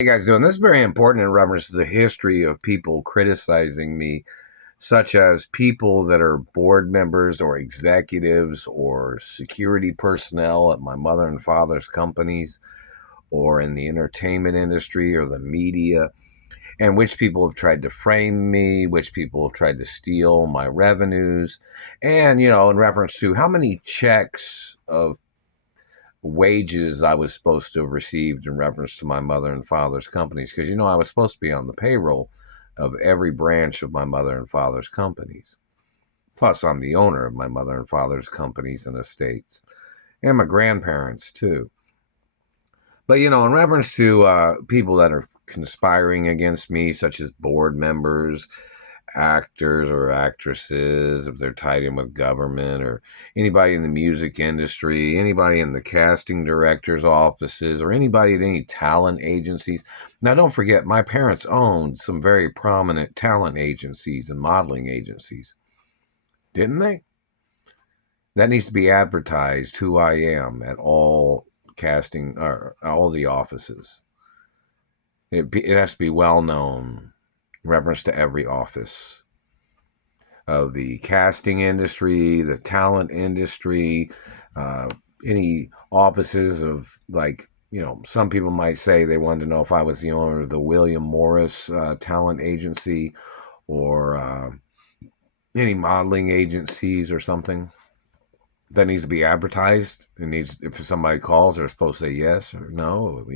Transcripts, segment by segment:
Hey guys doing? This is very important in reference to the history of people criticizing me, such as people that are board members or executives or security personnel at my mother and father's companies or in the entertainment industry or the media, and which people have tried to frame me, which people have tried to steal my revenues, and, in reference to how many checks of wages I was supposed to have received in reference to my mother and father's companies. Because, I was supposed to be on the payroll of every branch of my mother and father's companies. Plus, I'm the owner of my mother and father's companies and estates, and my grandparents, too. But, in reference to people that are conspiring against me, such as board members, actors or actresses, if they're tied in with government, or anybody in the music industry, anybody in the casting director's offices, or anybody at any talent agencies. Now, don't forget, my parents owned some very prominent talent agencies and modeling agencies, didn't they? That needs to be advertised who I am at all casting or all the offices. It has to be well known in reference to every office of the casting industry, the talent industry, uh, any offices of, like, some people might say they wanted to know if I was the owner of the William Morris talent agency, or any modeling agencies or something. That needs to be advertised. It needs, if somebody calls, they're supposed to say yes or no.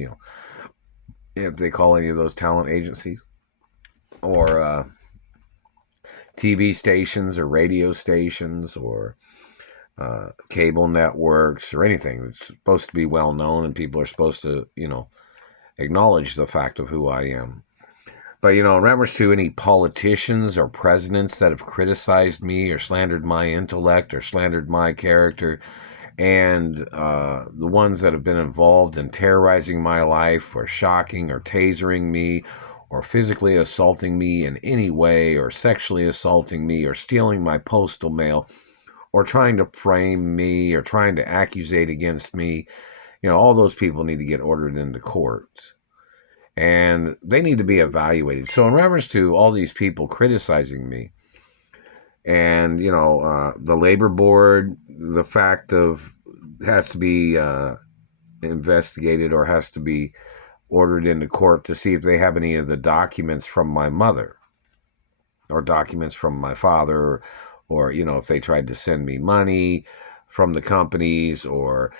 If they call any of those talent agencies, or TV stations or radio stations, or cable networks, or anything. It's supposed to be well known, and people are supposed to, acknowledge the fact of who I am. But, in reference to any politicians or presidents that have criticized me or slandered my intellect or slandered my character, and the ones that have been involved in terrorizing my life or shocking or tasering me or physically assaulting me in any way, or sexually assaulting me, or stealing my postal mail, or trying to frame me, or trying to accusate against me, all those people need to get ordered into court. And they need to be evaluated. So in reference to all these people criticizing me, and, the labor board, the fact of, has to be investigated, or has to be ordered into court to see if they have any of the documents from my mother or documents from my father, or if they tried to send me money from the companies, or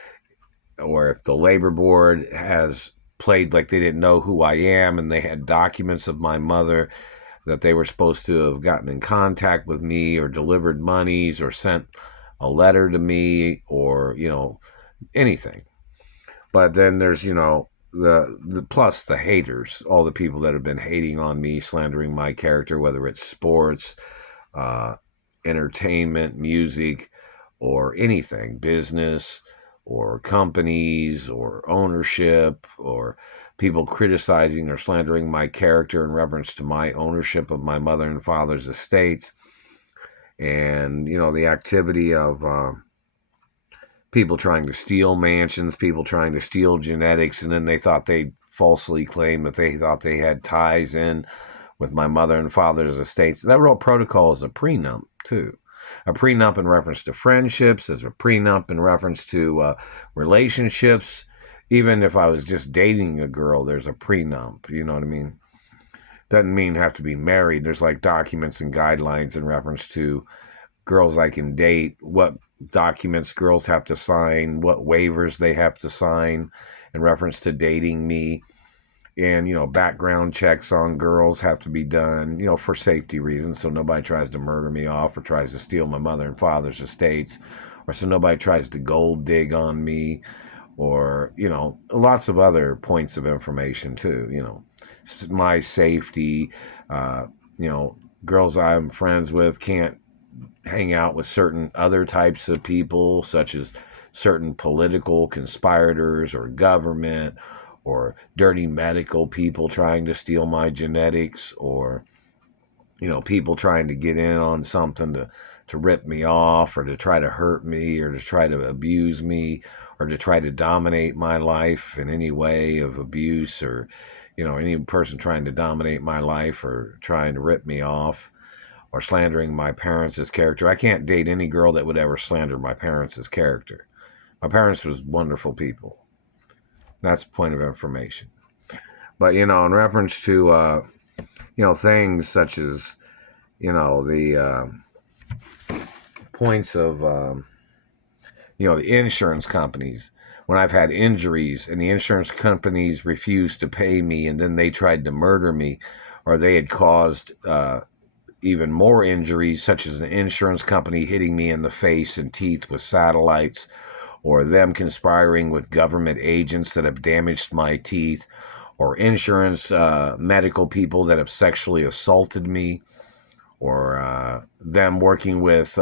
if the labor board has played like they didn't know who I am, and they had documents of my mother that they were supposed to have gotten in contact with me, or delivered monies, or sent a letter to me, or anything. But then there's, the plus the haters, all the people that have been hating on me, slandering my character, whether it's sports, uh, entertainment, music, or anything, business, or companies, or ownership, or people criticizing or slandering my character in reference to my ownership of my mother and father's estates, and, the activity of people trying to steal mansions, people trying to steal genetics, and then they thought they'd falsely claim that they thought they had ties in with my mother and father's estates. That real protocol is a prenup, too. A prenup in reference to friendships, there's a prenup in reference to relationships. Even if I was just dating a girl, there's a prenup. You know what I mean? Doesn't mean have to be married. There's like documents and guidelines in reference to girls I can date, what documents girls have to sign, what waivers they have to sign in reference to dating me. And, background checks on girls have to be done, for safety reasons, so nobody tries to murder me off or tries to steal my mother and father's estates, or so nobody tries to gold dig on me, or, lots of other points of information too, my safety, uh, girls I'm friends with can't hang out with certain other types of people, such as certain political conspirators, or government, or dirty medical people trying to steal my genetics, or, people trying to get in on something to rip me off, or to try to hurt me, or to try to abuse me, or to try to dominate my life in any way of abuse, or, any person trying to dominate my life or trying to rip me off or slandering my parents' character. I can't date any girl that would ever slander my parents' character. My parents was wonderful people. That's a point of information. But, in reference to, things such as, the points of, the insurance companies, when I've had injuries and the insurance companies refused to pay me and then they tried to murder me, or they had caused even more injuries, such as an insurance company hitting me in the face and teeth with satellites, or them conspiring with government agents that have damaged my teeth, or insurance medical people that have sexually assaulted me, or them working with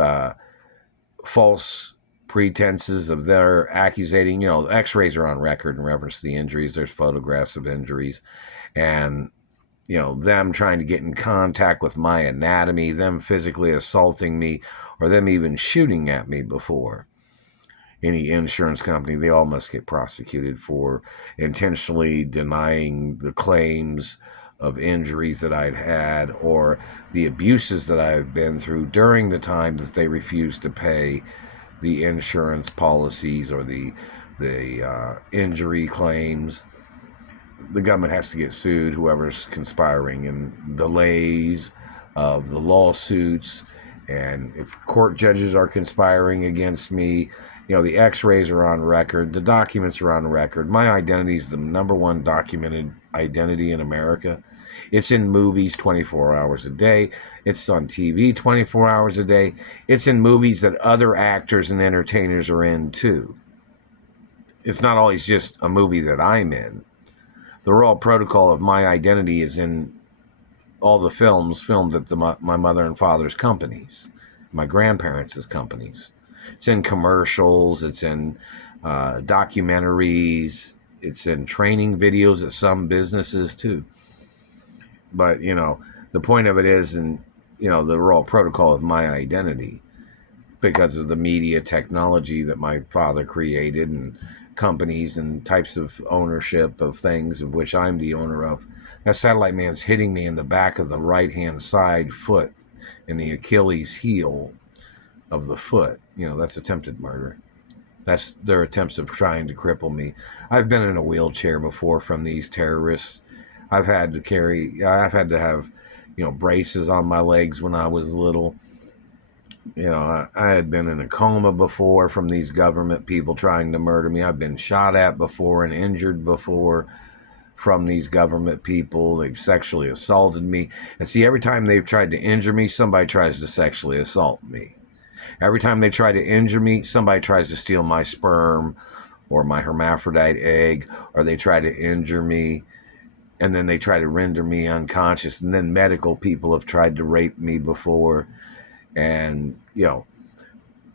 false pretenses of their accusating, x-rays are on record in reference to the injuries. There's photographs of injuries, and them trying to get in contact with my anatomy, them physically assaulting me, or them even shooting at me before. Any insurance company, they all must get prosecuted for intentionally denying the claims of injuries that I'd had, or the abuses that I've been through during the time that they refused to pay the insurance policies or the injury claims. The government has to get sued, whoever's conspiring, and delays of the lawsuits. And if court judges are conspiring against me, the x-rays are on record, the documents are on record. My identity is the number one documented identity in America. It's in movies 24 hours a day. It's on TV 24 hours a day. It's in movies that other actors and entertainers are in too. It's not always just a movie that I'm in. The raw protocol of my identity is in all the films filmed at my mother and father's companies, my grandparents' companies. It's in commercials. It's in documentaries. It's in training videos at some businesses too. But, the point of it is in, the raw protocol of my identity, because of the media technology that my father created and companies and types of ownership of things of which I'm the owner of. That satellite man's hitting me in the back of the right-hand side foot in the Achilles heel of the foot. That's attempted murder. That's their attempts of trying to cripple me. I've been in a wheelchair before from these terrorists. I've had to have, braces on my legs when I was little. I had been in a coma before from these government people trying to murder me. I've been shot at before and injured before from these government people. They've sexually assaulted me. And see, every time they've tried to injure me, somebody tries to sexually assault me. Every time they try to injure me, somebody tries to steal my sperm or my hermaphrodite egg, or they try to injure me, and then they try to render me unconscious. And then medical people have tried to rape me before. And,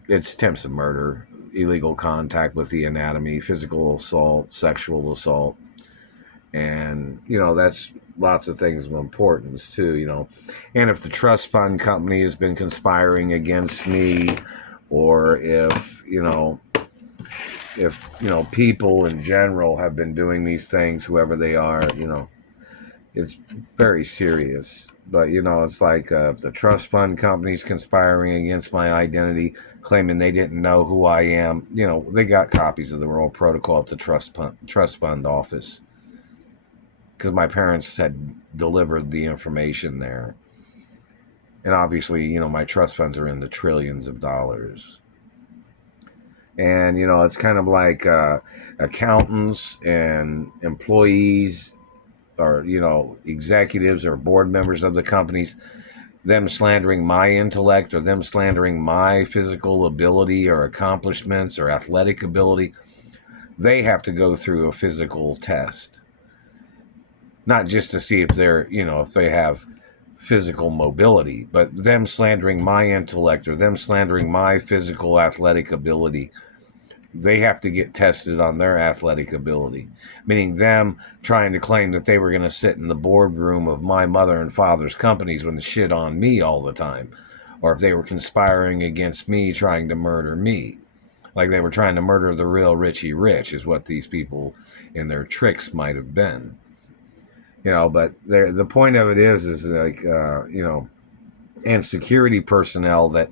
it's attempts of murder, illegal contact with the anatomy, physical assault, sexual assault. And, that's lots of things of importance too, And if the trust fund company has been conspiring against me, or if people in general have been doing these things, whoever they are, it's very serious. But, it's like if the trust fund company's conspiring against my identity, claiming they didn't know who I am, they got copies of the Royal Protocol at the trust fund office, because my parents had delivered the information there. And obviously, my trust funds are in the trillions of dollars. And, it's kind of like accountants and employees, or, executives or board members of the companies, them slandering my intellect or them slandering my physical ability or accomplishments or athletic ability. They have to go through a physical test. Not just to see if they're, if they have physical mobility, but them slandering my intellect or them slandering my physical athletic ability. They have to get tested on their athletic ability, meaning them trying to claim that they were going to sit in the boardroom of my mother and father's companies when they shit on me all the time, or if they were conspiring against me, trying to murder me, like they were trying to murder the real Richie Rich, is what these people in their tricks might have been. But the point of it is like, and security personnel that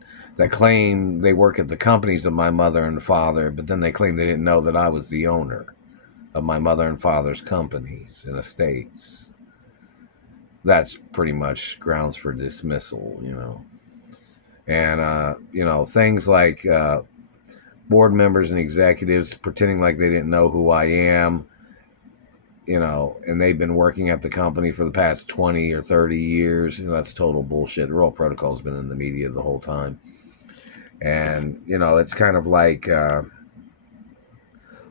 claim they work at the companies of my mother and father, but then they claim they didn't know that I was the owner of my mother and father's companies and estates. That's pretty much grounds for dismissal, And, things like board members and executives pretending like they didn't know who I am, and they've been working at the company for the past 20 or 30 years. That's total bullshit. The Royal Protocol's been in the media the whole time. And, it's kind of like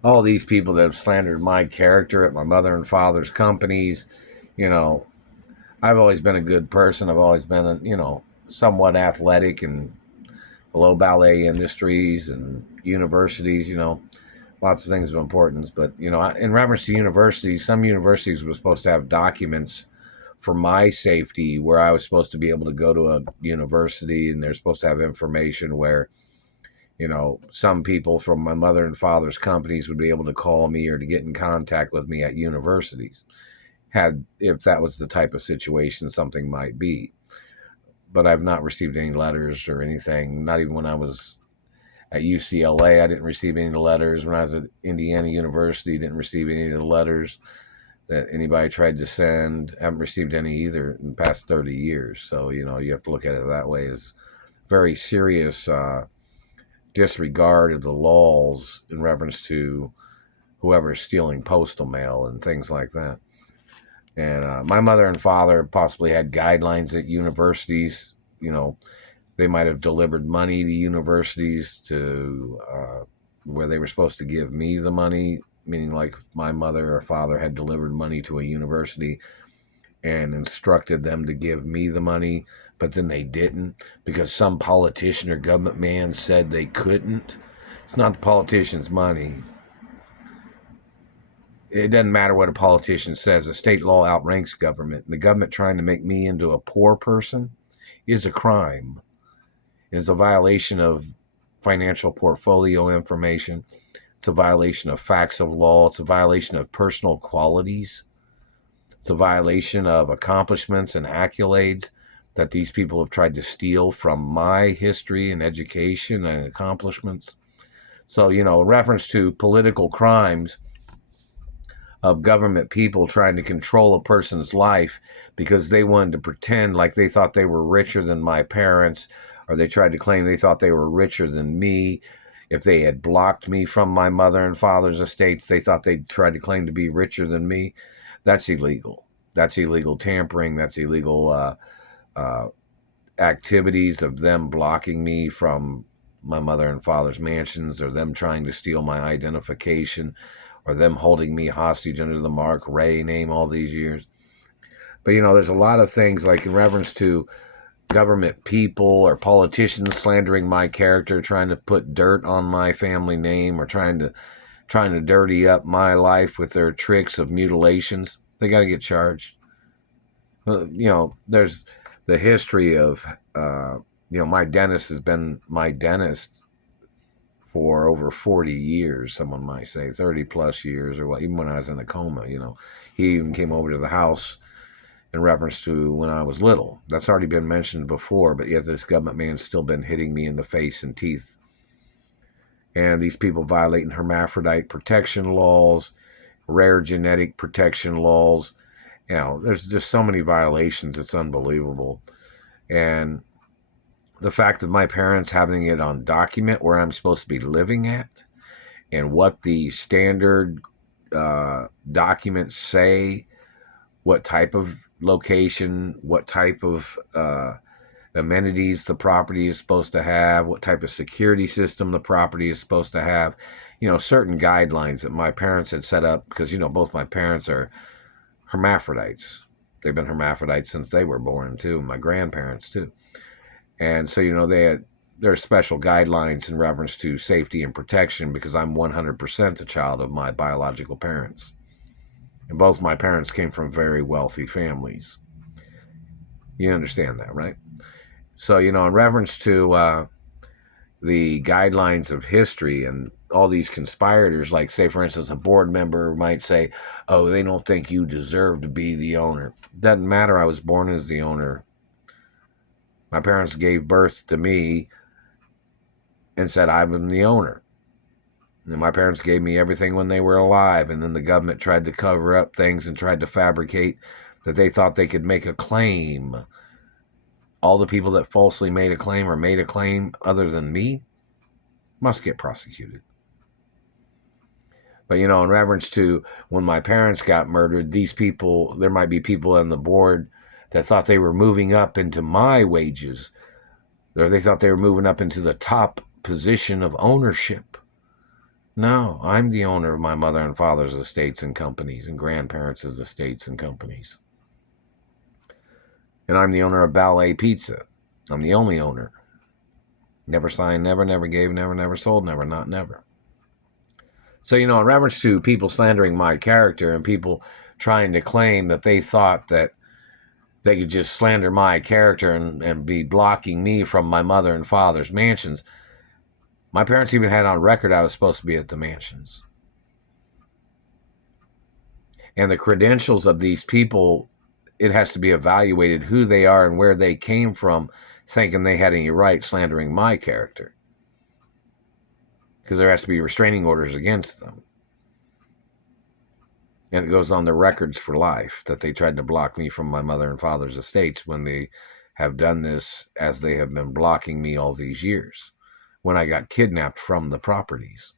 all these people that have slandered my character at my mother and father's companies. I've always been a good person. I've always been, somewhat athletic and below ballet industries and universities, lots of things of importance. But, in reference to universities, some universities were supposed to have documents for my safety where I was supposed to be able to go to a university, and they're supposed to have information where, some people from my mother and father's companies would be able to call me or to get in contact with me at universities, if that was the type of situation something might be. But I've not received any letters or anything, not even when I was at UCLA. I didn't receive any letters. When I was at Indiana University, didn't receive any of the letters that anybody tried to send. I haven't received any either in the past 30 years. So, you have to look at it that way, as very serious disregard of the laws in reference to whoever's stealing postal mail and things like that. And my mother and father possibly had guidelines at universities. They might have delivered money to universities to where they were supposed to give me the money, meaning like my mother or father had delivered money to a university and instructed them to give me the money, but then they didn't because some politician or government man said they couldn't. It's not the politician's money. It doesn't matter what a politician says. The state law outranks government. And the government trying to make me into a poor person is a crime. It is a violation of financial portfolio information. It's a violation of facts of law. It's a violation of personal qualities. It's a violation of accomplishments and accolades that these people have tried to steal from my history and education and accomplishments. So, in reference to political crimes of government people trying to control a person's life because they wanted to pretend like they thought they were richer than my parents, or they tried to claim they thought they were richer than me. If they had blocked me from my mother and father's estates, they thought they'd tried to claim to be richer than me. That's illegal. That's illegal tampering. That's illegal activities of them blocking me from my mother and father's mansions, or them trying to steal my identification, or them holding me hostage under the Mark Ray name all these years. But, there's a lot of things like in reference to government people or politicians slandering my character, trying to put dirt on my family name, or trying to dirty up my life with their tricks of mutilations. They got to get charged. There's the history of, my dentist has been my dentist for over 40 years, someone might say, 30 plus years, or what, even when I was in a coma, He even came over to the house in reference to when I was little. That's already been mentioned before, but yet this government man's still been hitting me in the face and teeth. And these people violating hermaphrodite protection laws, rare genetic protection laws. There's just so many violations, it's unbelievable. And the fact of my parents having it on document where I'm supposed to be living at, and what the standard documents say, what type of location, what type of amenities the property is supposed to have, what type of security system the property is supposed to have, certain guidelines that my parents had set up, because, both my parents are hermaphrodites. They've been hermaphrodites since they were born too, my grandparents too. And so, there are special guidelines in reference to safety and protection, because I'm 100% a child of my biological parents. And both my parents came from very wealthy families. You understand that, right? So, in reference to, the guidelines of history and all these conspirators, like, say, for instance, a board member might say, oh, they don't think you deserve to be the owner. Doesn't matter. I was born as the owner. My parents gave birth to me and said I'm the owner. And my parents gave me everything when they were alive, and then the government tried to cover up things and tried to fabricate that they thought they could make a claim. All the people that falsely made a claim or made a claim other than me must get prosecuted. But, in reference to when my parents got murdered, these people, there might be people on the board that thought they were moving up into my wages, or they thought they were moving up into the top position of ownership. No, I'm the owner of my mother and father's estates and companies and grandparents' estates and companies. And I'm the owner of Ballet Pizza. I'm the only owner. Never signed, never, never gave, never, never sold, never, not never. So, in reference to people slandering my character and people trying to claim that they thought that they could just slander my character and be blocking me from my mother and father's mansions, my parents even had on record I was supposed to be at the mansions. And the credentials of these people, it has to be evaluated who they are and where they came from, thinking they had any right slandering my character. Because there has to be restraining orders against them. And it goes on the records for life that they tried to block me from my mother and father's estates when they have done this as they have been blocking me all these years when I got kidnapped from the properties.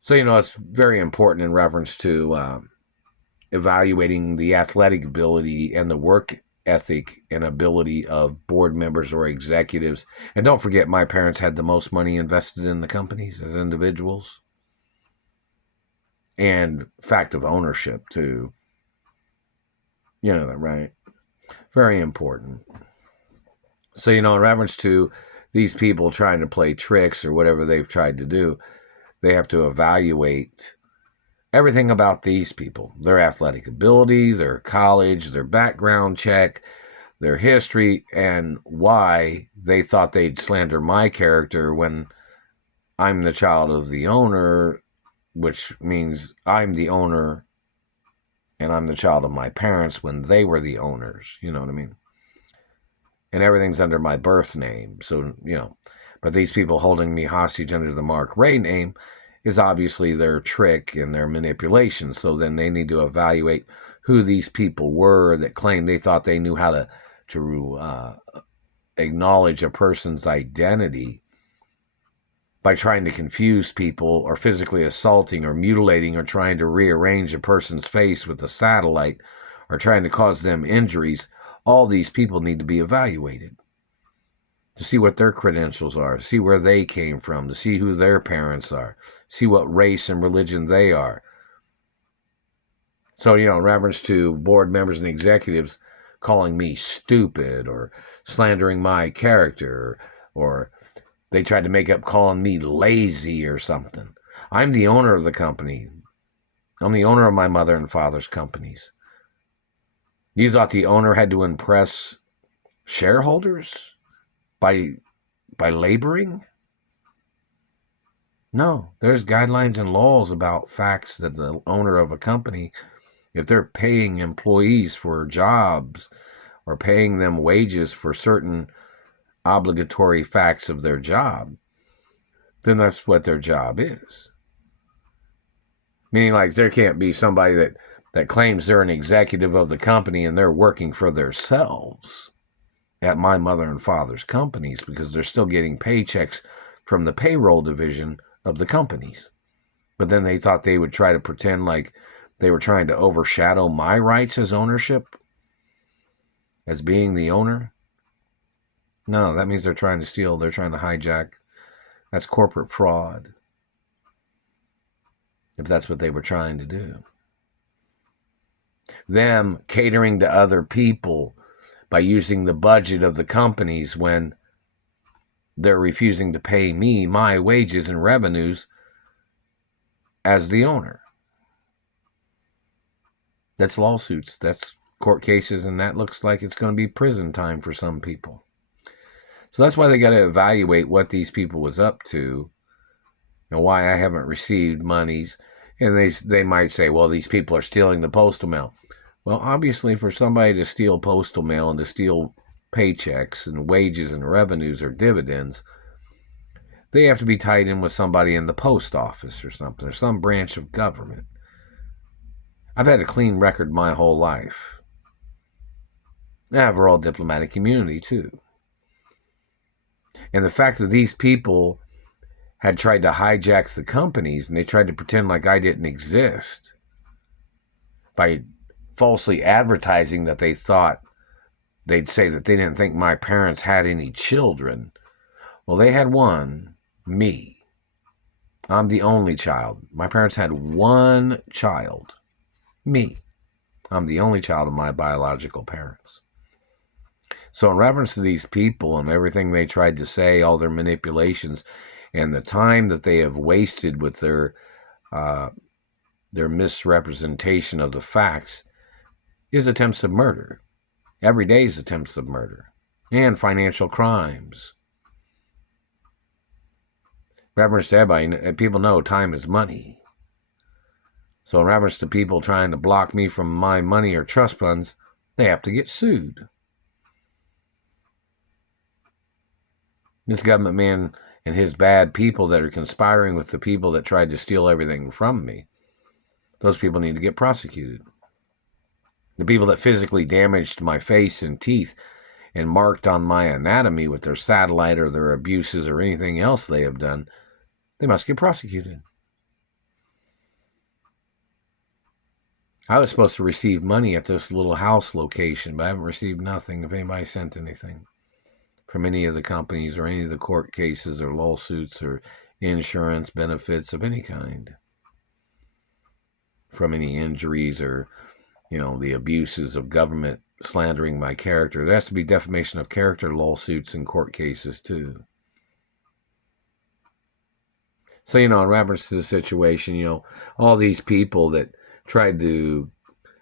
So, it's very important in reference to evaluating the athletic ability and the work ethic and ability of board members or executives. And don't forget, my parents had the most money invested in the companies as individuals. And fact of ownership, too. You know that, right? Very important. So, in reference to these people trying to play tricks or whatever they've tried to do, they have to evaluate everything about these people, their athletic ability, their college, their background check, their history, and why they thought they'd slander my character when I'm the child of the owner, which means I'm the owner and I'm the child of my parents when they were the owners. You know what I mean? And everything's under my birth name. So, but these people holding me hostage under the Mark Ray name is obviously their trick and their manipulation. So then they need to evaluate who these people were that claimed they thought they knew how to acknowledge a person's identity by trying to confuse people or physically assaulting or mutilating or trying to rearrange a person's face with a satellite or trying to cause them injuries. All these people need to be evaluated to see what their credentials are, see where they came from, to see who their parents are, see what race and religion they are. So, in reference to board members and executives calling me stupid or slandering my character, or they tried to make up calling me lazy or something. I'm the owner of the company. I'm the owner of my mother and father's companies. You thought the owner had to impress shareholders by laboring? No, there's guidelines and laws about facts that the owner of a company, if they're paying employees for jobs or paying them wages for certain obligatory facts of their job, then that's what their job is. Meaning, like, there can't be somebody that claims they're an executive of the company and they're working for themselves at my mother and father's companies because they're still getting paychecks from the payroll division of the companies. But then they thought they would try to pretend like they were trying to overshadow my rights as ownership, as being the owner. No, that means they're trying to steal. They're trying to hijack. That's corporate fraud, if that's what they were trying to do. Them catering to other people by using the budget of the companies when they're refusing to pay me my wages and revenues as the owner. That's lawsuits, that's court cases, and that looks like it's going to be prison time for some people. So that's why they got to evaluate what these people was up to and why I haven't received monies. And they might say, well, these people are stealing the postal mail. Well, obviously, for somebody to steal postal mail and to steal paychecks and wages and revenues or dividends, they have to be tied in with somebody in the post office or something, or some branch of government. I've had a clean record my whole life. I have a all diplomatic immunity, too. And the fact that these people had tried to hijack the companies and they tried to pretend like I didn't exist by falsely advertising that they thought they'd say that they didn't think my parents had any children. Well, they had one, me. I'm the only child. My parents had one child, me. I'm the only child of my biological parents. So in reference to these people and everything they tried to say, all their manipulations, and the time that they have wasted with their misrepresentation of the facts, is attempts of murder. Every day is attempts of murder. And financial crimes. Reference to everybody, people know time is money. So in reference to people trying to block me from my money or trust funds, they have to get sued. This government man and his bad people that are conspiring with the people that tried to steal everything from me, those people need to get prosecuted. The people that physically damaged my face and teeth and marked on my anatomy with their satellite or their abuses or anything else they have done, they must get prosecuted. I was supposed to receive money at this little house location, but I haven't received nothing if anybody sent anything from any of the companies or any of the court cases or lawsuits or insurance benefits of any kind, from any injuries or, the abuses of government slandering my character. There has to be defamation of character lawsuits and court cases too. So, in reference to the situation, all these people that tried to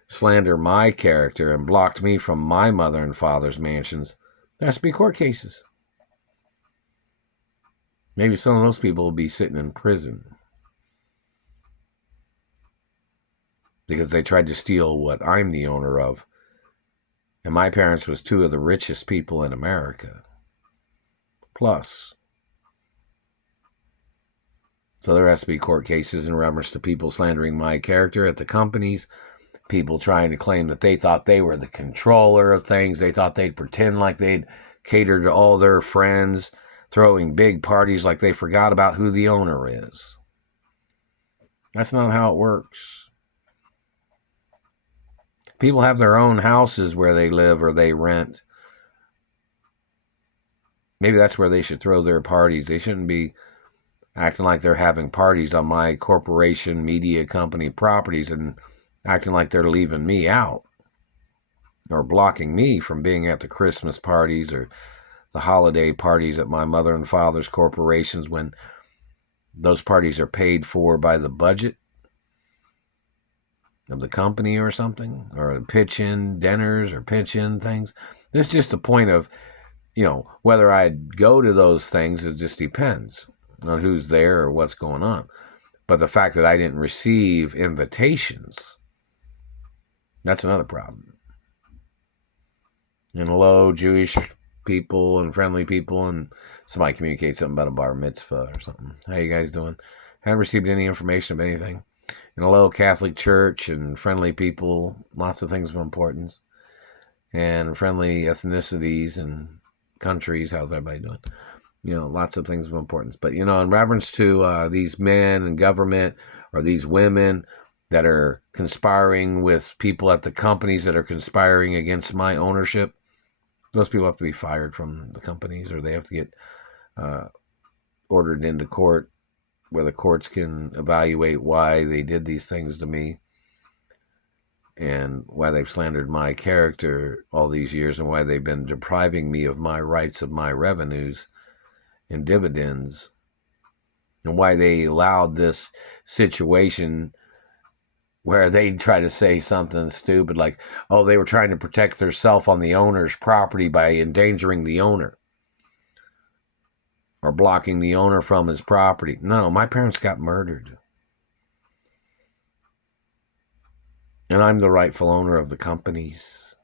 slander my character and blocked me from my mother and father's mansions, there has to be court cases. Maybe some of those people will be sitting in prison because they tried to steal what I'm the owner of. And my parents was two of the richest people in America. Plus. So there has to be court cases in reference to people slandering my character at the companies, people trying to claim that they thought they were the controller of things. They thought they'd pretend like they'd cater to all their friends, throwing big parties like they forgot about who the owner is. That's not how it works. People have their own houses where they live or they rent. Maybe that's where they should throw their parties. They shouldn't be acting like they're having parties on my corporation, media company properties and acting like they're leaving me out or blocking me from being at the Christmas parties or the holiday parties at my mother and father's corporations when those parties are paid for by the budget of the company or something, or pitch-in dinners or pitch-in things. It's just a point of, whether I'd go to those things, it just depends on who's there or what's going on. But the fact that I didn't receive invitations, that's another problem. And hello, Jewish people and friendly people, and somebody communicates something about a bar mitzvah or something. How you guys doing? Haven't received any information of anything. And hello, Catholic Church and friendly people, lots of things of importance. And friendly ethnicities and countries, how's everybody doing? Lots of things of importance. But, in reference to these men and government or these women that are conspiring with people at the companies that are conspiring against my ownership, those people have to be fired from the companies, or they have to get ordered into court where the courts can evaluate why they did these things to me and why they've slandered my character all these years and why they've been depriving me of my rights, of my revenues and dividends, and why they allowed this situation where they try to say something stupid like, they were trying to protect themselves on the owner's property by endangering the owner. or blocking the owner from his property. No, my parents got murdered. And I'm the rightful owner of the companies.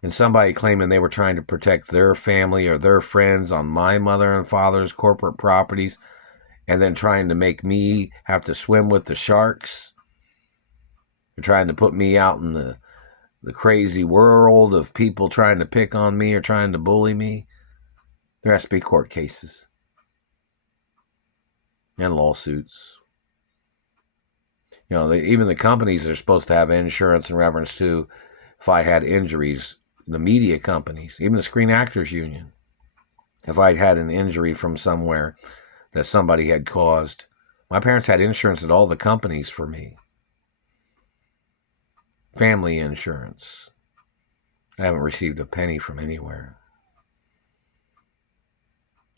And somebody claiming they were trying to protect their family or their friends on my mother and father's corporate properties, and then trying to make me have to swim with the sharks. They're trying to put me out in the crazy world of people trying to pick on me or trying to bully me. There has to be court cases and lawsuits. You know, even the companies are supposed to have insurance in reference to if I had injuries. The media companies, even the Screen Actors Union, if I'd had an injury from somewhere that somebody had caused, my parents had insurance at all the companies for me. Family insurance. I haven't received a penny from anywhere.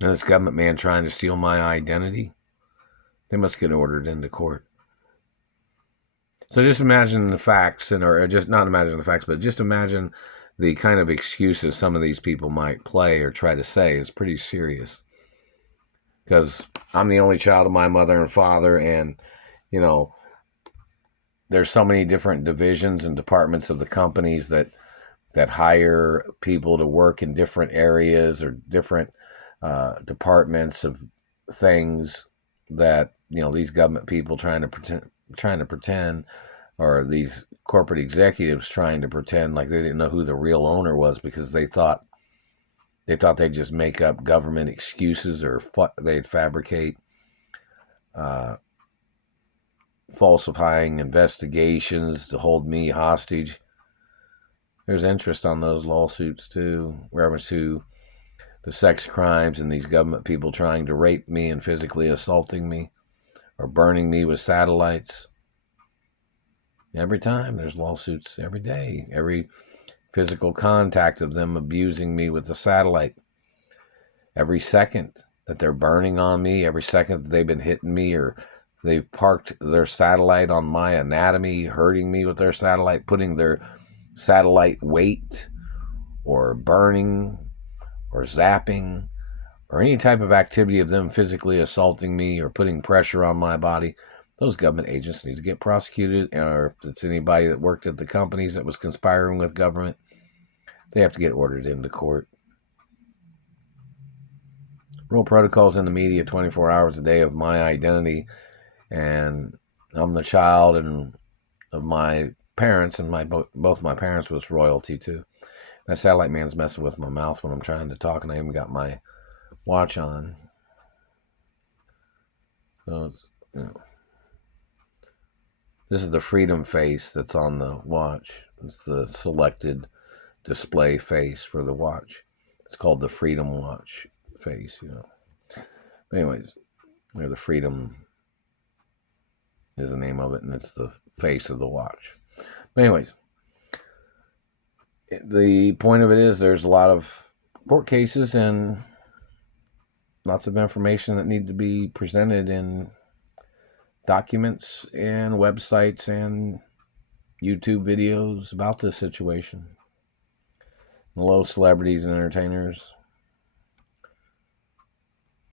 And this government man trying to steal my identity, they must get ordered into court. So just imagine the facts, or just not imagine the facts, but just imagine the kind of excuses some of these people might play or try to say is pretty serious. Because I'm the only child of my mother and father, and, you know, there's so many different divisions and departments of the companies that hire people to work in different areas or different departments of things that, you know, these government people trying to pretend, or these corporate executives trying to pretend like they didn't know who the real owner was, because they thought they'd just make up government excuses, or they'd fabricate falsifying investigations to hold me hostage. There's interest on those lawsuits too, reference to the sex crimes and these government people trying to rape me and physically assaulting me or burning me with satellites. Every time there's lawsuits, every day, every physical contact of them abusing me with the satellite. Every second that they're burning on me, every second that they've been hitting me, or they've parked their satellite on my anatomy, hurting me with their satellite, putting their satellite weight, or burning, or zapping, or any type of activity of them physically assaulting me or putting pressure on my body. Those government agents need to get prosecuted, or if it's anybody that worked at the companies that was conspiring with government, they have to get ordered into court. Real protocols in the media 24 hours a day of my identity, and I'm the child and of my parents, and both my parents was royalty too. That satellite man's messing with my mouth when I'm trying to talk, and I even got my watch on. So it's, you know, this is the freedom face that's on the watch. It's the selected display face for the watch. It's called the Freedom Watch face, you know. Anyways, the Freedom is the name of it, and it's the face of the watch. But anyways, the point of it is there's a lot of court cases and lots of information that need to be presented in documents and websites and YouTube videos about this situation. Hello, celebrities and entertainers.